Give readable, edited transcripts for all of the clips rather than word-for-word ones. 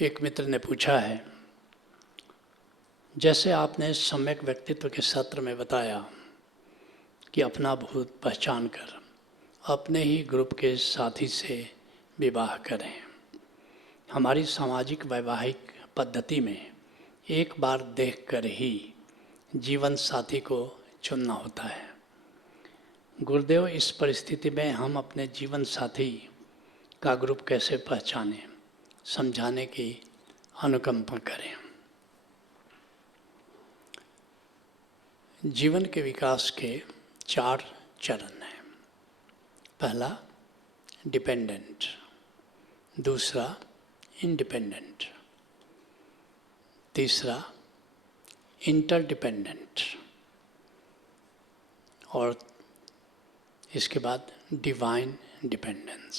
एक मित्र ने पूछा है, जैसे आपने सम्यक व्यक्तित्व के सत्र में बताया कि अपना भूत पहचान कर अपने ही ग्रुप के साथी से विवाह करें। हमारी सामाजिक वैवाहिक पद्धति में एक बार देखकर ही जीवन साथी को चुनना होता है। गुरुदेव, इस परिस्थिति में हम अपने जीवन साथी का ग्रुप कैसे पहचानें, समझाने की अनुकंपा करें। जीवन के विकास के 4 चरण हैं। पहला डिपेंडेंट, दूसरा इंडिपेंडेंट, तीसरा इंटरडिपेंडेंट और इसके बाद डिवाइन डिपेंडेंस।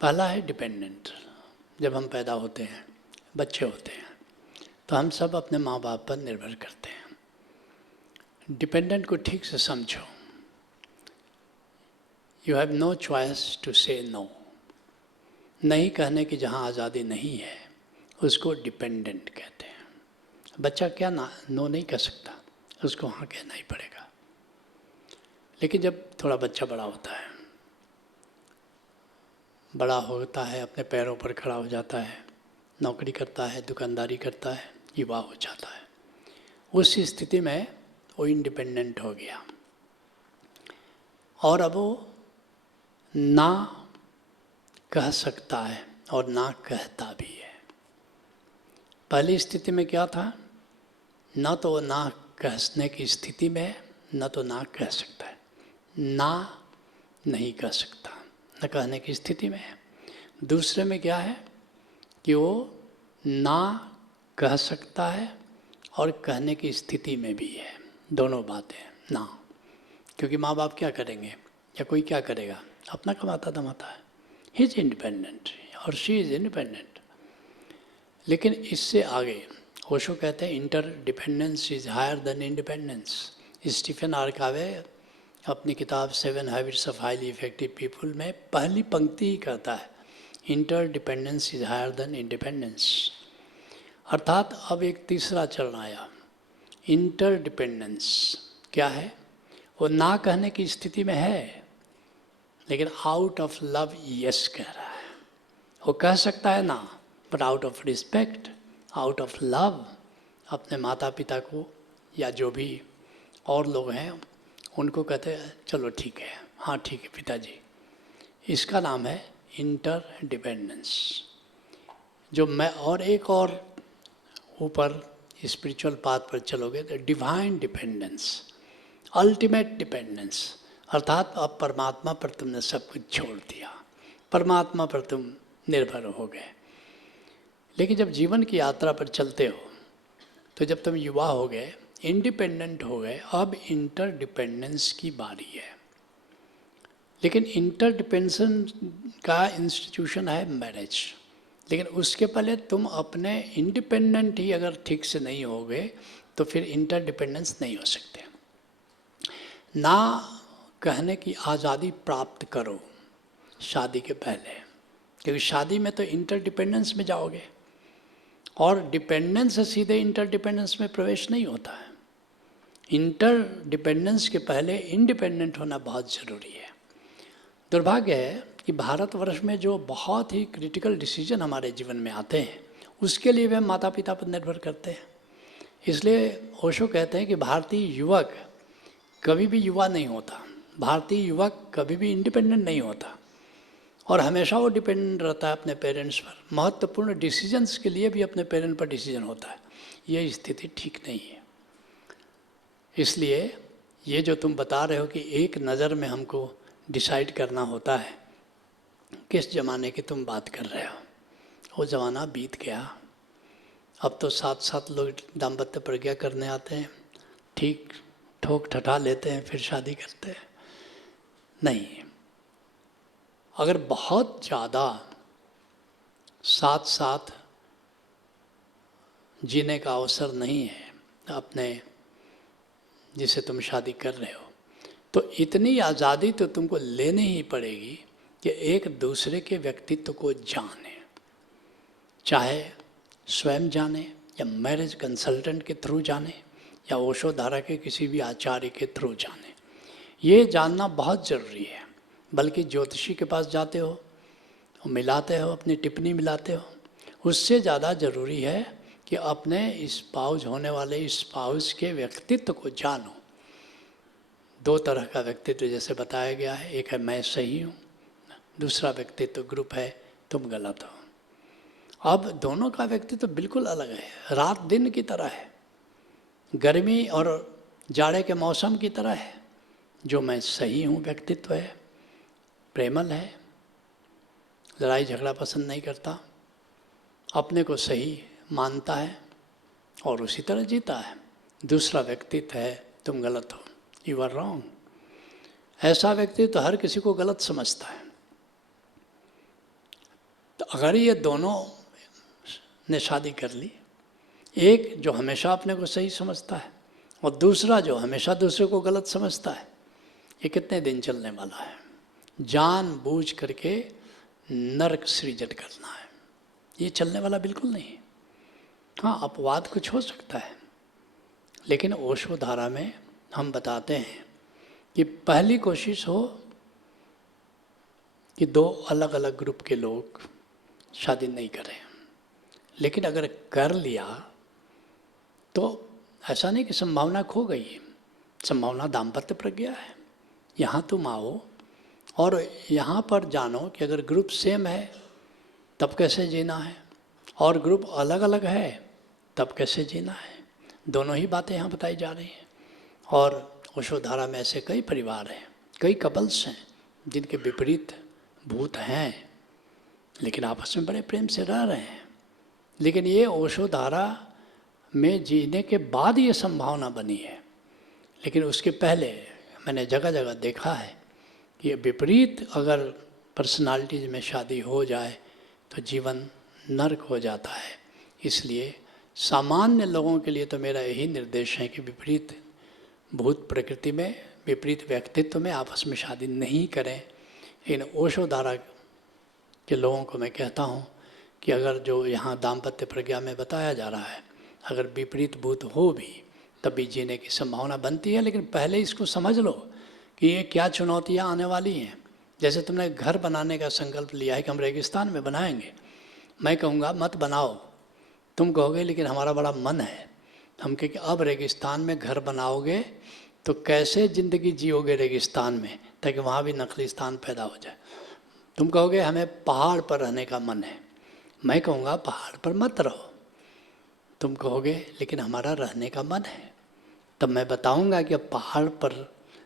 पहला है डिपेंडेंट। जब हम पैदा होते हैं, बच्चे होते हैं, तो हम सब अपने माँ बाप पर निर्भर करते हैं। डिपेंडेंट को ठीक से समझो। You have no choice to say no. नहीं कहने की जहाँ आज़ादी नहीं है, उसको डिपेंडेंट कहते हैं। बच्चा क्या नो नहीं कह सकता, उसको हाँ कहना ही पड़ेगा। लेकिन जब थोड़ा बच्चा बड़ा होता है, अपने पैरों पर खड़ा हो जाता है, नौकरी करता है, दुकानदारी करता है, युवा हो जाता है, उस स्थिति में वो इंडिपेंडेंट हो गया और अब वो ना कह सकता है और ना कहता भी है। पहली स्थिति में क्या था? न तो वो ना कहने की स्थिति में है, न तो ना कह सकता है। ना नहीं कह सकता, न कहने की स्थिति में है। दूसरे में क्या है कि वो ना कह सकता है और कहने की स्थिति में भी है। दोनों बातें ना, क्योंकि माँ बाप क्या करेंगे या कोई क्या करेगा, अपना कमाता धमाता है। ही इज इंडिपेंडेंट और शी इज इंडिपेंडेंट। लेकिन इससे आगे ओशो कहते हैं interdependence is higher than independence. Stephen R Covey अपनी किताब 7 habits of highly effective people में पहली पंक्ति ही कहता है interdependence is higher than independence. अर्थात अब एक तीसरा चरण आया, इंटर डिपेंडेंस। क्या है? वो ना कहने की स्थिति में है, लेकिन आउट ऑफ लव यस कह रहा है। वो कह सकता है ना, but out of respect, out of love अपने माता पिता को या जो भी और लोग हैं उनको कहते हैं चलो ठीक है, हाँ ठीक है पिताजी। इसका नाम है इंटर डिपेंडेंस। जो मैं और एक और ऊपर स्पिरिचुअल पाथ पर चलोगे तो डिवाइन डिपेंडेंस, अल्टीमेट डिपेंडेंस। अर्थात अब परमात्मा पर तुमने सब कुछ छोड़ दिया, परमात्मा पर तुम निर्भर हो गए। लेकिन जब जीवन की यात्रा पर चलते हो, तो जब तुम युवा हो गए, इंडिपेंडेंट हो गए, अब इंटर डिपेंडेंस की बारी है। लेकिन इंटर डिपेंडेंस का इंस्टीट्यूशन है मैरिज। लेकिन उसके पहले तुम अपने इंडिपेंडेंट ही अगर ठीक से नहीं होगे तो फिर इंटर डिपेंडेंस नहीं हो सकते। ना कहने की आज़ादी प्राप्त करो शादी के पहले, क्योंकि शादी में तो इंटर डिपेंडेंस में जाओगे और डिपेंडेंस से सीधे इंटर डिपेंडेंस में प्रवेश नहीं होता है। इंटर डिपेंडेंस के पहले इंडिपेंडेंट होना बहुत ज़रूरी है। दुर्भाग्य है कि भारतवर्ष में जो बहुत ही क्रिटिकल डिसीजन हमारे जीवन में आते हैं, उसके लिए वे माता पिता पर निर्भर करते हैं। इसलिए ओशो कहते हैं कि भारतीय युवक कभी भी युवा नहीं होता, भारतीय युवक कभी भी इंडिपेंडेंट नहीं होता और हमेशा वो डिपेंडेंट रहता है अपने पेरेंट्स पर। महत्वपूर्ण डिसीजंस के लिए भी अपने पेरेंट पर डिसीजन होता है। ये स्थिति ठीक नहीं है। इसलिए ये जो तुम बता रहे हो कि एक नज़र में हमको डिसाइड करना होता है, किस ज़माने की तुम बात कर रहे हो? वो ज़माना बीत गया। अब तो 7 लोग दाम्पत्य प्रज्ञा करने आते हैं, ठीक ठोक ठठा लेते हैं, फिर शादी करते हैं। नहीं, अगर बहुत ज़्यादा साथ जीने का अवसर नहीं है अपने जिसे तुम शादी कर रहे हो, तो इतनी आज़ादी तो तुमको लेनी ही पड़ेगी कि एक दूसरे के व्यक्तित्व को जाने। चाहे स्वयं जाने या मैरिज कंसल्टेंट के थ्रू जाने या ओशो धारा के किसी भी आचार्य के थ्रू जाने, ये जानना बहुत ज़रूरी है। बल्कि ज्योतिषी के पास जाते हो, मिलाते हो, अपनी टिप्पणी मिलाते हो, उससे ज़्यादा ज़रूरी है कि अपने स्पाउस होने वाले स्पाउस के व्यक्तित्व को जानो। दो तरह का व्यक्तित्व जैसे बताया गया है, एक है मैं सही हूँ, दूसरा व्यक्तित्व ग्रुप है तुम गलत हो। अब दोनों का व्यक्तित्व बिल्कुल अलग है, रात दिन की तरह है, गर्मी और जाड़े के मौसम की तरह है। जो मैं सही हूँ व्यक्तित्व है, प्रेमल है, लड़ाई झगड़ा पसंद नहीं करता, अपने को सही मानता है और उसी तरह जीता है। दूसरा व्यक्तित्व है तुम गलत हो, यू आर रॉन्ग। ऐसा व्यक्ति तो हर किसी को गलत समझता है। तो अगर ये दोनों ने शादी कर ली, एक जो हमेशा अपने को सही समझता है और दूसरा जो हमेशा दूसरे को गलत समझता है, ये कितने दिन चलने वाला है? जानबूझ करके नरक सृजन करना है, ये चलने वाला बिल्कुल नहीं। हाँ, अपवाद कुछ हो सकता है, लेकिन ओशो धारा में हम बताते हैं कि पहली कोशिश हो कि दो अलग अलग ग्रुप के लोग शादी नहीं करें। लेकिन अगर कर लिया तो ऐसा नहीं कि संभावना खो गई, संभावना दाम्पत्य प्रज्ञा है। यहाँ तुम आओ और यहाँ पर जानो कि अगर ग्रुप सेम है तब कैसे जीना है और ग्रुप अलग अलग है तब कैसे जीना है। दोनों ही बातें यहाँ बताई जा रही हैं। और ओशो धारा में ऐसे कई परिवार हैं, कई कपल्स हैं जिनके विपरीत भूत हैं, लेकिन आपस में बड़े प्रेम से रह रहे हैं। लेकिन ये ओशो धारा में जीने के बाद ये संभावना बनी है। लेकिन उसके पहले मैंने जगह जगह देखा है कि ये विपरीत अगर पर्सनालिटीज में शादी हो जाए तो जीवन नरक हो जाता है। इसलिए सामान्य लोगों के लिए तो मेरा यही निर्देश है कि विपरीत भूत प्रकृति में, विपरीत व्यक्तित्व में आपस में शादी नहीं करें। इन ओशो धारा के लोगों को मैं कहता हूँ कि अगर जो यहाँ दाम्पत्य प्रज्ञा में बताया जा रहा है, अगर विपरीत भूत हो भी तभी जीने की संभावना बनती है। लेकिन पहले इसको समझ लो कि ये क्या चुनौतियाँ आने वाली हैं। जैसे तुमने घर बनाने का संकल्प लिया है कि हम रेगिस्तान में बनाएंगे, मैं कहूँगा मत बनाओ, तुम कहोगे लेकिन हमारा बड़ा मन है। हम कहें कि अब रेगिस्तान में घर बनाओगे तो कैसे ज़िंदगी जियोगे रेगिस्तान में, ताकि वहाँ भी नकलिस्तान पैदा हो जाए। तुम कहोगे हमें पहाड़ पर रहने का मन है, मैं कहूँगा पहाड़ पर मत रहो। तुम कहोगे लेकिन हमारा रहने का मन है, तब मैं बताऊँगा कि अब पहाड़ पर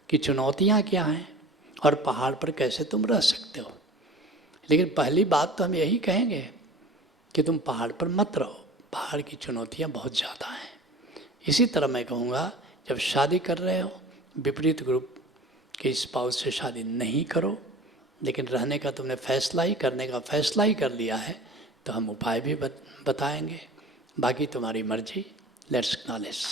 की चुनौतियाँ क्या हैं और पहाड़ पर कैसे तुम रह सकते हो। लेकिन पहली बात तो हम यही कहेंगे कि तुम पहाड़ पर मत रहो, पहाड़ की चुनौतियाँ बहुत ज़्यादा हैं। इसी तरह मैं कहूँगा जब शादी कर रहे हो विपरीत ग्रुप के स्पाउस से शादी नहीं करो। लेकिन रहने का तुमने फैसला ही, करने का फैसला ही कर लिया है तो हम उपाय भी बताएंगे। बाकी तुम्हारी मर्जी। Let's acknowledge.